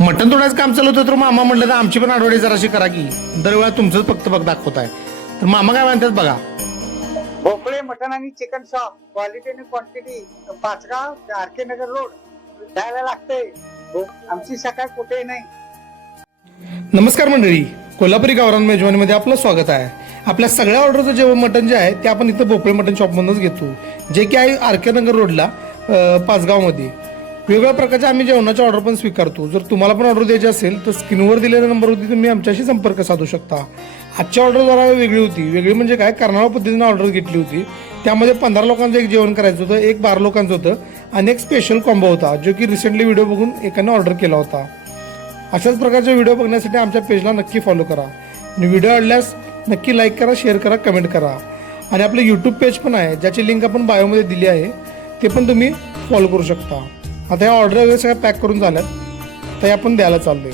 मटण तोडायचं काम चालू होतं तर मामा म्हणलं तर आमची पण आठवडी जराशी करा की दरवेळा तुमचंच फक्त बघ दाखवत आहे. तर मामा काय म्हणतात बघा. भोपळे मटन आणि चिकन शॉप क्वालिटी आणि क्वांटिटी पाचगाव आरके नगर रोड द्यायला लागते. आमची सकाळ कुठेही नाही. नमस्कार मंडळी, कोल्हापुरी गावरान मेजवानीमध्ये आपलं स्वागत आहे. आपल्या सगळ्या ऑर्डरचं जेवण मटण जे आहे ते आपण इथं भोपळे मटण शॉपमधूनच घेतो, जे की आहे आरके नगर रोडला पाचगावमध्ये. वेगवेगळ्या प्रकारच्या आम्ही जेवणाच्या ऑर्डर पण स्वीकारतो. जर तुम्हाला पण ऑर्डर द्यायची असेल तर स्क्रीनवर दिलेल्या नंबरवरती तुम्ही आमच्याशी संपर्क साधू शकता. आजची ऑर्डर जरा वेगळी होती. वेगळी म्हणजे काय, कर्नाटक पद्धतीने ऑर्डर घेतली होती. त्यामध्ये 15 लोकांचं एक जेवण करायचं होतं, एक 12 लोकांचं होतं आणि एक स्पेशल कॉम्बो होता, जो की रिसेंटली व्हिडिओ बघून एकाने ऑर्डर केला होता. अशाच प्रकारचे व्हिडिओ बघण्यासाठी आमच्या पेजला नक्की फॉलो करा आणि व्हिडिओ आवडल्यास नक्की लाईक करा, शेअर करा, कमेंट करा. आणि आपलं यूट्यूब पेज पण आहे, ज्याची लिंक आपण बायोमध्ये दिली आहे, ते पण तुम्ही फॉलो करू शकता. आता या ऑर्डर वगैरे सगळ्या पॅक करून झाल्यात, तर आपण द्यायला चाललोय.